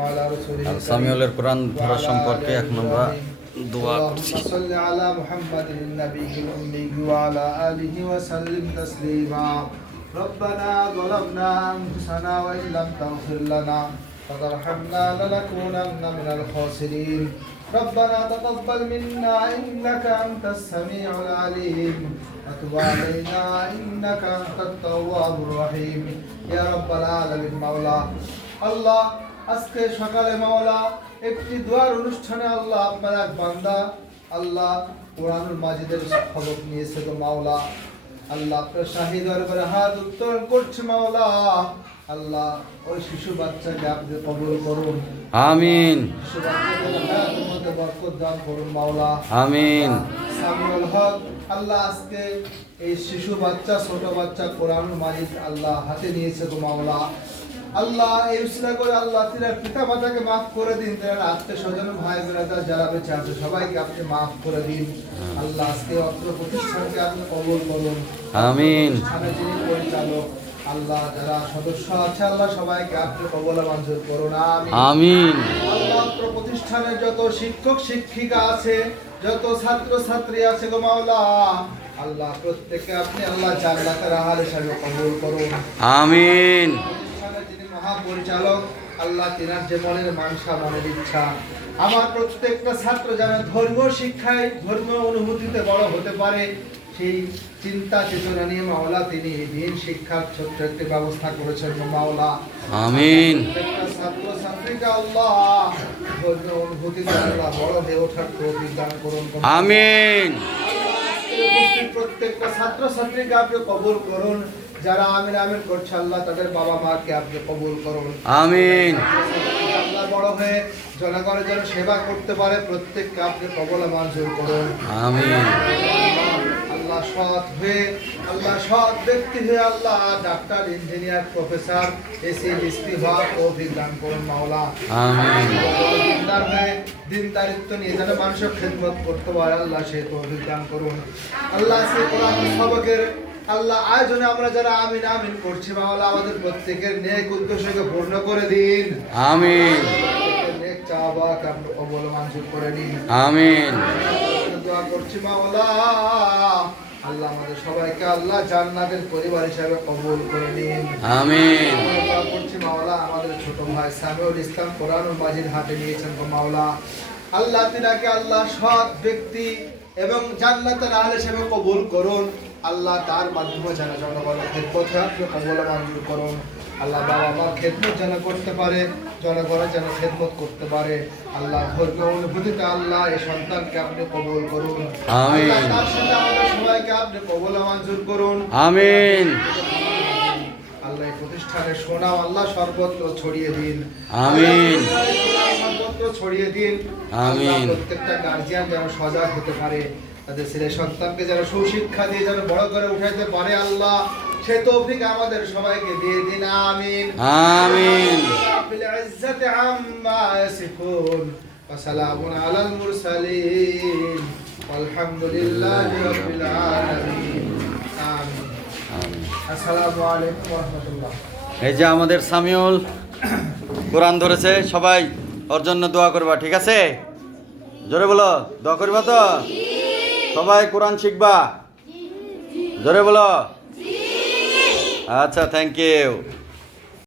وعلى رسوله আর সামিউলের কোরআন ধরা সম্পর্কে এখন আমরা দোয়া করছি। اللهم صل على محمد النبي الأمي وعلى آله وسلم تسليما ربنا ظلمنا أنفسنا وإن لم تغفر لنا وترحمنا لنكونن من الخاسرين ربنا تقبل منا إنك أنت السميع العليم وتب علينا إنك أنت التواب الرحيم يا رب العالمين مولا الله আজকে সকালে মাওলা একটি দোয়ার অনুষ্ঠানে আল্লাহ আপনার এক বান্দা আল্লাহ কোরআনুল মাজিদের খবর নিয়েছে তো মাওলা আল্লাহ আপনার শাহী দরবারে হাত উত্তোলন করছে মাওলা আল্লাহ ওই শিশু বাচ্চাকে আপনি কবুল করুন আমিন। শিশু বাচ্চাদের হায়াতের মধ্যে বরকত দান করুন মাওলা আমিন। সামিউল হক আল্লাহ আজকে এই শিশু বাচ্চা ছোট বাচ্চা কোরআনুল মাজিদ আল্লাহ হাতে নিয়েছে তো মাওলা আল্লাহ এই উসিলা করে আল্লাহ তিনার পিতা মাতাকে মাফ করে দিন, তিনার আত্মীয় স্বজন ভাই বোনেরা যারা বেঁচে আছে সবাইকে আপনি মাফ করে দিন। আল্লাহ আজকে অত্র প্রতিষ্ঠানকে আপনি কবুল করুন। আমিন। প্রতিষ্ঠানের যিনি পরিচালক আল্লাহ যারা সদস্য আছে আল্লাহ সবাইকে আপনি কবুল মঞ্জুর করুন। আমিন। আল্লাহ অত্র প্রতিষ্ঠানের যত শিক্ষক শিক্ষিকা আছে যত ছাত্র ছাত্রী আছে গো মাওলা আল্লাহ প্রত্যেককে আপনি আল্লাহ জান্নাতের আহলে হিসেবে কবুল করুন। আমিন। মহাপরিচালক আল্লাহ তিনার যে মনের মানসা মনের ইচ্ছা আমার প্রত্যেকটা ছাত্র যেন ধর্মীয় শিক্ষায় ধর্মীয় অনুভূতিতে বড় হতে পারে সেই চিন্তা চেতনা নিয়ে মাওলা তিনি দিন শিক্ষার ছোট্ট একটি ব্যবস্থা করেছেন মাওলা। আমিন। প্রত্যেকটা ছাত্র ছাত্রীকে আল্লাহ ধর্মীয় অনুভূতিতে আল্লাহ বড় হয়ে ওঠার তৌফিক দান করুন। আমিন। প্রত্যেকটা ছাত্র ছাত্রীকে আপনি কবুল করুন, যারা আমিন আমিন করছে আল্লাহ তাদের বাবা মাকে আপনি কবুল করুন। আমিন। আল্লাহ বড় হয়ে জনগণের জন্য সেবা করতে পারে প্রত্যেককে আপনি কবুল মঞ্জুর করুন। আমিন। আল্লাহ সৎ হয়ে আল্লাহ সৎ ব্যক্তি হয়ে আল্লাহ doctor engineer professor AC SP হওয়ার তৌফিক দান করুন মাওলা। আমিন। দিনদার হয়ে দিনদারিত্ব নিয়ে যেন মানুষের খেদমত করতে পারে আল্লাহ সেই তৌফিক দান করুন। আল্লাহ সে কোরআন সবকের আল্লাহ আয়োজনে আমরা যারা আমিন আমিন করছি মাওলা আমাদের প্রত্যেকের নেক উদ্দেশ্যকে পূর্ণ করে দিন। আমিন। নেক চাওয়াকে আপনি কবুল মঞ্জুর করে নিন। আমিন। দোয়া করছি মাওলা আল্লাহ আমাদের সবাইকে আল্লাহ জান্নাতের পরিবার হিসেবে কবুল করে নিন। আমিন। দোয়া করছি মাওলা আমাদের ছোট ভাই সামিউল ইসলাম কোরআনুল মাজিদ হাতে নিয়েছেন গো মাওলা আল্লাহ তিনাকে আল্লাহ সৎ ব্যক্তি এবং জান্নাতের আহলে হিসেবে কবুল করুন। আল্লাহ তার মাধ্যমে যেন জনগণের খেদমতে আপনি কবুল মঞ্জুর করুন। আল্লাহ বাবা মার খেদমত যেন করতে পারে জনগণের যেন খেদমত করতে পারে আল্লাহ ধর্মীয় অনুভূতিতে আল্লাহ এই সন্তানকে আপনি কবুল করুন। আমিন। আল্লাহ তার সাথে আমাদের সবাইকে আপনি কবুল মঞ্জুর করুন। আমিন। আল্লাহ এই প্রতিষ্ঠানের সুনাম আল্লাহ সর্বত্র ছড়িয়ে দিন। আমিন। সর্বত্র ছড়িয়ে দিন। আমিন। প্রত্যেকটা গার্জিয়ান যেন সজাগ হতে পারে তাদের ছেলে সন্তানকে যেন সুশিক্ষা দিয়ে যেন বড় করে উঠাইতে পারে আল্লাহ সে তৌফিক আমাদের সবাইকে দিয়ে দিন। আমিন। আমিন। বিল ইজ্জাতি আম্মা ইয়াসিফুন ওয়া সালামুন আলাল মুরসালিন আলহামদুলিল্লাহি রাব্বিল আলামিন। আমিন। আসসালামু আলাইকুম ওয়া রাহমাতুল্লাহ। এই যে আমাদের সামিউল কোরআন ধরেছে, সবাই ওর জন্য দোয়া করবা, ঠিক আছে? জোরে বলো, দোয়া করবা তো? সবাই কোরআন শিখবা, জোরে বলো। আচ্ছা, থ্যাংক ইউ।